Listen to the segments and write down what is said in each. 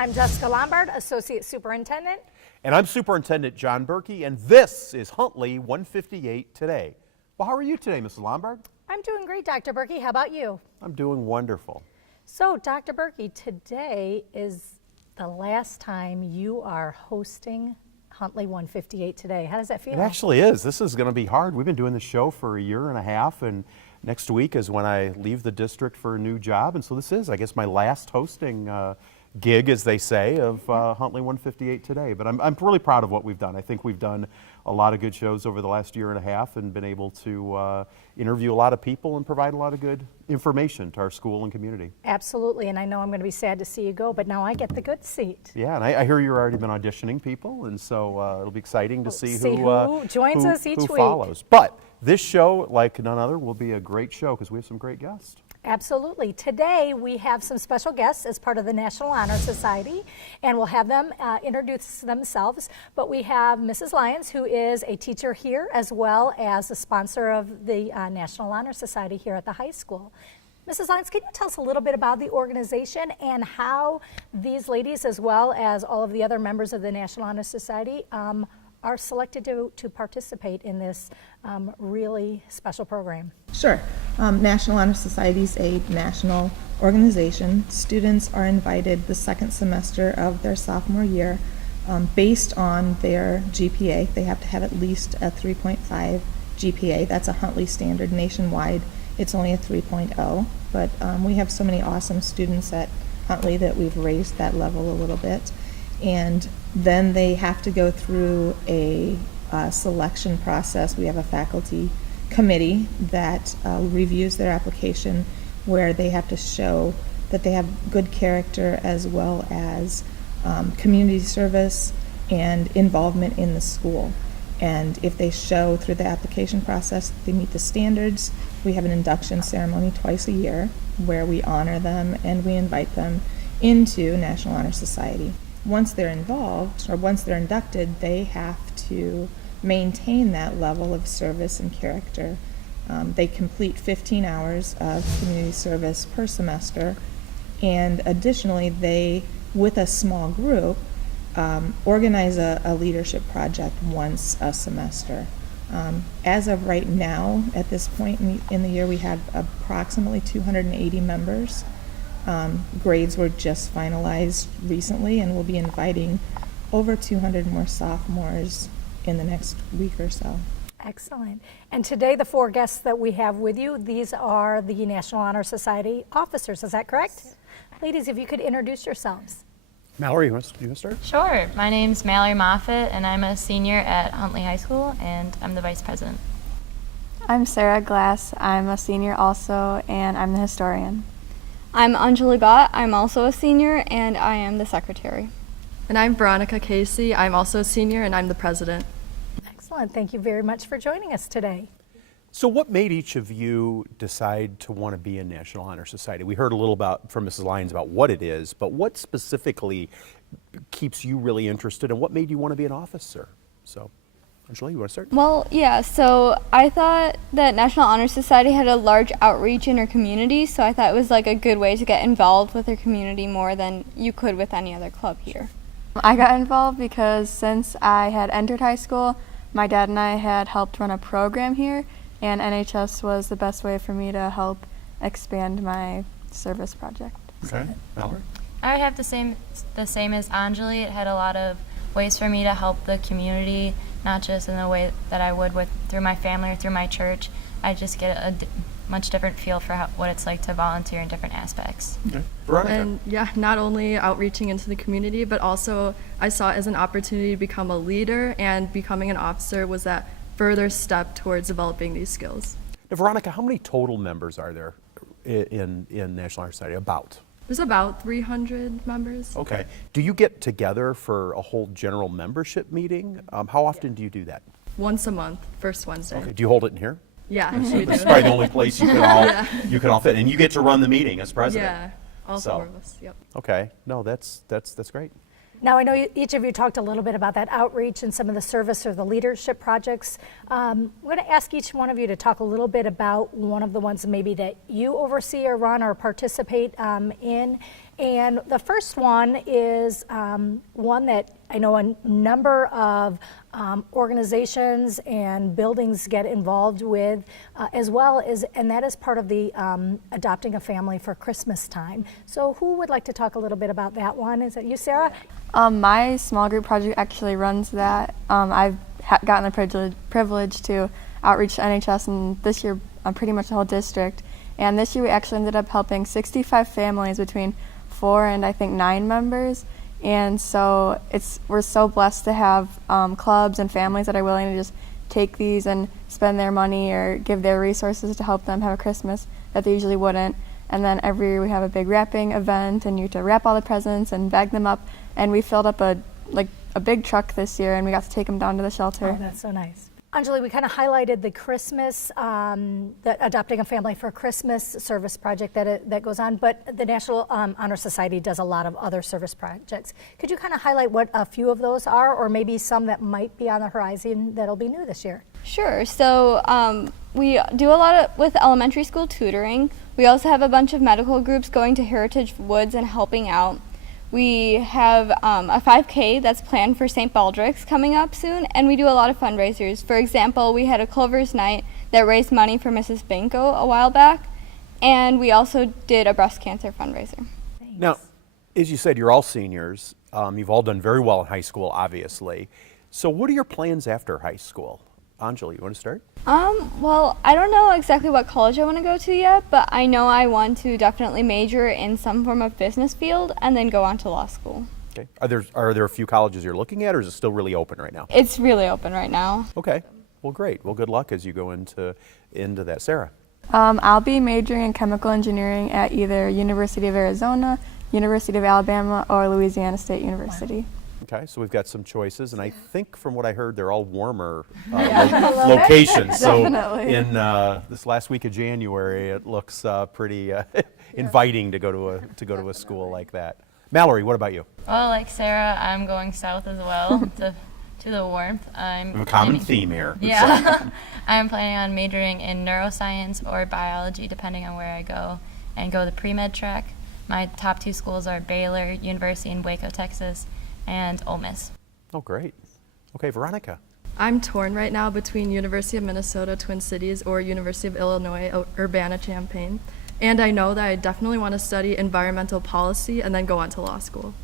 I'm Jessica Lombard, Associate Superintendent. And I'm Superintendent John Burkey, and this is Huntley 158 Today. Well, how are you today, Mrs. Lombard? I'm doing great, Dr. Burkey. How about you? I'm doing wonderful. So, Dr. Burkey, today is the last time you are hosting Huntley 158 Today. How does that feel? It actually is. This is going to be hard. We've been doing this show for a year and a half, and next week is when I leave the district for a new job. And so this is, I guess, my last hosting gig, as they say, of Huntley 158 Today. But I'm really proud of what we've done. I think we've done a lot of good shows over the last year and a half and been able to interview a lot of people and provide a lot of good information to our school and community. Absolutely, and I know I'm going to be sad to see you go, but now I get the good seat. Yeah, and I hear you've already been auditioning people, and so it'll be exciting to see who joins us each week. Who follows. But this show, like none other, will be a great show because we have some great guests. Absolutely. Today we have some special guests as part of the National Honor Society, and we'll have them introduce themselves. But we have Mrs. Lyons, who is a teacher here as well as the sponsor of the National Honor Society here at the high school. Mrs. Lyons, can you tell us a little bit about the organization and how these ladies, as well as all of the other members of the National Honor Society, are selected to participate in this really special program? Sure. National Honor Society is a national organization. Students are invited the second semester of their sophomore year based on their GPA. They have to have at least a 3.5 GPA. That's a Huntley standard. Nationwide, it's only a 3.0. But we have so many awesome students at Huntley that we've raised that level a little bit. And then they have to go through a selection process. We have a faculty committee that reviews their application, where they have to show that they have good character as well as community service and involvement in the school. And if they show through the application process they meet the standards, we have an induction ceremony twice a year where we honor them and we invite them into National Honor Society. Once they're involved, or once they're inducted, they have to maintain that level of service and character. They complete 15 hours of community service per semester, and additionally, they, with a small group, organize a leadership project once a semester. As of right now, at this point in the year, we have approximately 280 members. Grades were just finalized recently, and we'll be inviting over 200 more sophomores in the next week or so. Excellent. And today the four guests that we have with you, these are the National Honor Society officers, is that correct? Yes. Ladies, if you could introduce yourselves. Mallory, you want to start? Sure. My name's Mallory Moffitt, and I'm a senior at Huntley High School, and I'm the vice president. I'm Sarah Glass. I'm a senior also, and I'm the historian. I'm Anjali Bhatt. I'm also a senior, and I am the secretary. And I'm Veronica Casey. I'm also a senior, and I'm the president. Excellent. Thank you very much for joining us today. So what made each of you decide to want to be in National Honor Society? We heard a little from Mrs. Lyons about what it is, but what specifically keeps you really interested, and what made you want to be an officer? So, Angela, you want to start? Well, yeah, so I thought that National Honor Society had a large outreach in our community, so I thought it was like a good way to get involved with our community more than you could with any other club here. I got involved because since I had entered high school, my dad and I had helped run a program here, and NHS was the best way for me to help expand my service project. Okay. Mallory? I would have the same as Anjali. It had a lot of ways for me to help the community, not just in the way that I would through my family or through my church. I just get a much different feel for what it's like to volunteer in different aspects. Okay. Veronica? And yeah, not only outreaching into the community, but also I saw it as an opportunity to become a leader, and becoming an officer was that further step towards developing these skills. Now, Veronica, how many total members are there in National Honor Society? About? There's about 300 members. Okay. Do you get together for a whole general membership meeting? How often do you do that? Once a month, first Wednesday. Okay. Do you hold it in here? Yeah. So this is probably the only place you can all fit, and you get to run the meeting as president. Yeah, all four of us. Yep. Okay. No, that's great. Now, I know each of you talked a little bit about that outreach and some of the service or the leadership projects. I'm going to ask each one of you to talk a little bit about one of the ones maybe that you oversee or run or participate in, And the first one is one that I know a number of organizations and buildings get involved with, as well as, and that is part of the Adopting a Family for Christmas time. So who would like to talk a little bit about that one? Is it you, Sarah? My small group project actually runs that. I've gotten the privilege to outreach to NHS, and this year pretty much the whole district. And this year we actually ended up helping 65 families between 4 and I think 9 members. And so we're so blessed to have clubs and families that are willing to just take these and spend their money or give their resources to help them have a Christmas that they usually wouldn't. And then every year we have a big wrapping event, and you have to wrap all the presents and bag them up. And we filled up a big truck this year, and we got to take them down to the shelter. Oh, that's so nice. Anjali, we kind of highlighted the Christmas, the Adopting a Family for Christmas service project that goes on, but the National Honor Society does a lot of other service projects. Could you kind of highlight what a few of those are, or maybe some that might be on the horizon that'll be new this year? Sure. So we do a lot with elementary school tutoring. We also have a bunch of medical groups going to Heritage Woods and helping out. We have a 5K that's planned for St. Baldrick's coming up soon, and we do a lot of fundraisers. For example, we had a Clover's Night that raised money for Mrs. Banco a while back, and we also did a breast cancer fundraiser. Thanks. Now, as you said, you're all seniors. You've all done very well in high school, obviously. So what are your plans after high school? Anjali, you want to start? Well, I don't know exactly what college I want to go to yet, but I know I want to definitely major in some form of business field and then go on to law school. Okay. Are there a few colleges you're looking at, or is it still really open right now? It's really open right now. Okay. Well, great. Well, good luck as you go into that. Sarah? I'll be majoring in chemical engineering at either University of Arizona, University of Alabama, or Louisiana State University. Okay, so we've got some choices, and I think from what I heard, they're all warmer locations. So Definitely. in this last week of January, it looks pretty inviting to go to a school like that. Mallory, what about you? Well, like Sarah, I'm going south as well to the warmth. We have a common theme here. Yeah. I'm planning on majoring in neuroscience or biology, depending on where I go, and go the pre-med track. My top 2 schools are Baylor University in Waco, Texas, and Ole Miss. Oh, great. Okay, Veronica. I'm torn right now between University of Minnesota, Twin Cities, or University of Illinois, Urbana-Champaign. And I know that I definitely want to study environmental policy and then go on to law school.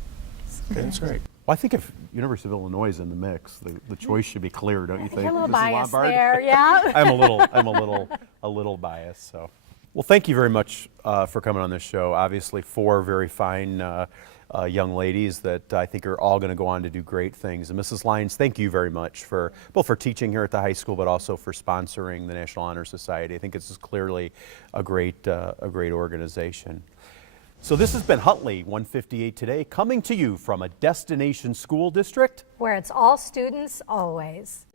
Okay, that's great. Well, I think if University of Illinois is in the mix, the choice should be clear, don't you think? You're a little Mrs. biased Lombard? there, yeah. I'm a little biased. So, well, thank you very much for coming on this show. Obviously, 4 very fine young ladies that I think are all going to go on to do great things. And Mrs. Lyons, thank you very much for both for teaching here at the high school, but also for sponsoring the National Honor Society. I think this is clearly a great organization. So this has been Huntley 158 Today, coming to you from a destination school district Where it's all students, always.